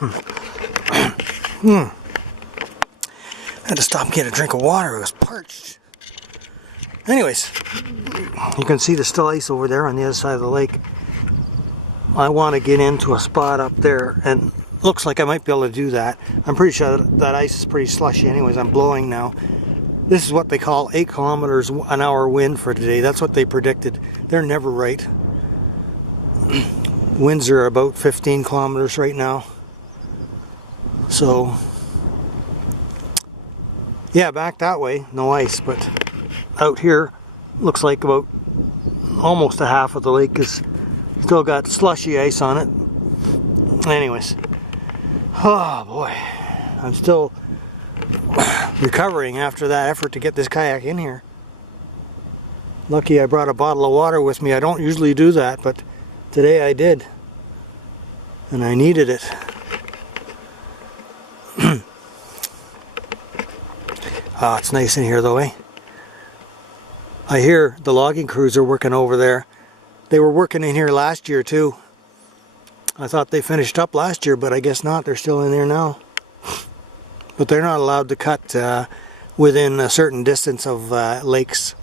I had to stop and get a drink of water. It was parched. Anyways, you can see there's still ice over there on the other side of the lake. I want to get into a spot up there, and looks like I might be able to do that. I'm pretty sure that ice is pretty slushy anyways. I'm blowing now. This is what they call 8 kilometers an hour wind for today. That's what they predicted. They're never right. Winds are about 15 kilometers right now. So, yeah, back that way, no ice, but out here, looks like about almost a half of the lake is still got slushy ice on it. Anyways, oh boy, I'm still recovering after that effort to get this kayak in here. Lucky I brought a bottle of water with me. I don't usually do that, but today I did, and I needed it. Ah, it's nice in here though, eh? I hear the logging crews are working over there. They were working in here last year too. I thought they finished up last year, but I guess not. They're still in there now. But they're not allowed to cut within a certain distance of lakes.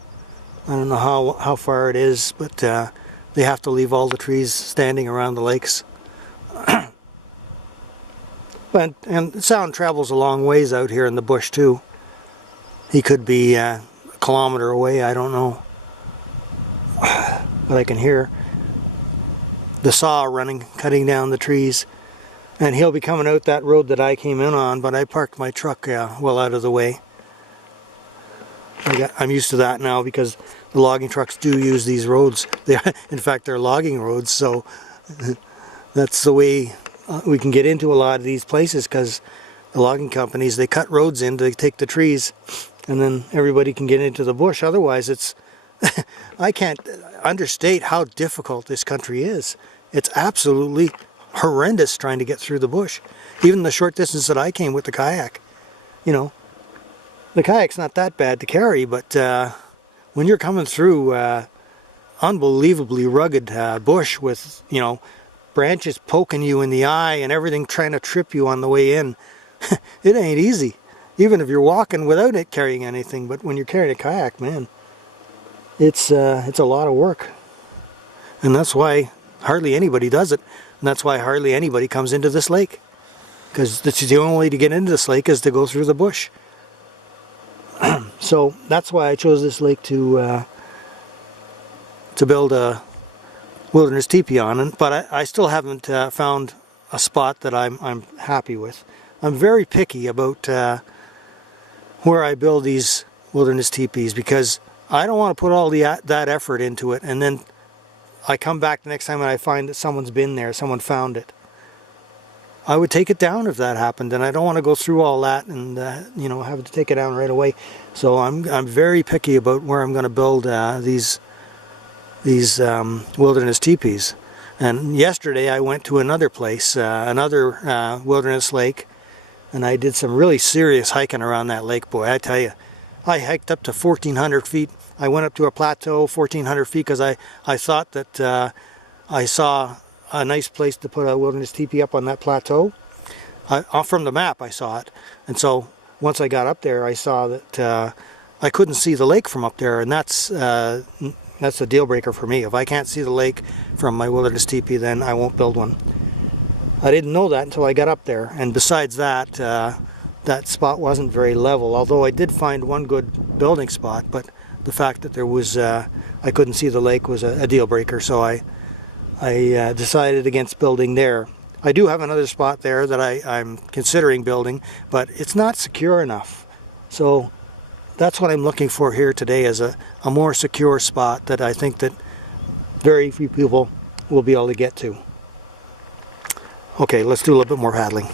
I don't know how far it is, but they have to leave all the trees standing around the lakes. And sound travels a long ways out here in the bush too. He could be a kilometer away, I don't know. But I can hear the saw running, cutting down the trees. And he'll be coming out that road that I came in on, but I parked my truck well out of the way. I'm used to that now because the logging trucks do use these roads. In fact, they're logging roads, so that's the way we can get into a lot of these places, because the logging companies, they cut roads in to take the trees, and then everybody can get into the bush. Otherwise, it's I can't understate how difficult this country is. It's absolutely horrendous trying to get through the bush. Even the short distance that I came with the kayak, you know, the kayak's not that bad to carry, but when you're coming through unbelievably rugged bush with, you know, branches poking you in the eye and everything trying to trip you on the way in, it ain't easy. Even if you're walking without it carrying anything, but when you're carrying a kayak, man, it's a lot of work. And that's why hardly anybody does it. And that's why hardly anybody comes into this lake. Because the only way to get into this lake is to go through the bush. So that's why I chose this lake to build a wilderness teepee on. But I still haven't found a spot that I'm happy with. I'm very picky about where I build these wilderness teepees, because I don't want to put all that effort into it and then I come back the next time and I find that someone's been there, someone found it. I would take it down if that happened, and I don't want to go through all that and you know, have to take it down right away. So I'm very picky about where I'm going to build these wilderness teepees. And yesterday I went to another place, another wilderness lake, and I did some really serious hiking around that lake. Boy, I tell you, I hiked up to 1,400 feet. I went up to a plateau, 1,400 feet, because I thought that I saw a nice place to put a wilderness teepee up on that plateau. From the map I saw it. And so once I got up there, I saw that I couldn't see the lake from up there, and that's a deal breaker for me. If I can't see the lake from my wilderness teepee, then I won't build one. I didn't know that until I got up there. And besides that, that spot wasn't very level, although I did find one good building spot, but the fact that there was I couldn't see the lake was a deal breaker, so I decided against building there. I do have another spot there that I'm considering building, but it's not secure enough. So that's what I'm looking for here today, is a more secure spot that I think that very few people will be able to get to. Okay, let's do a little bit more paddling.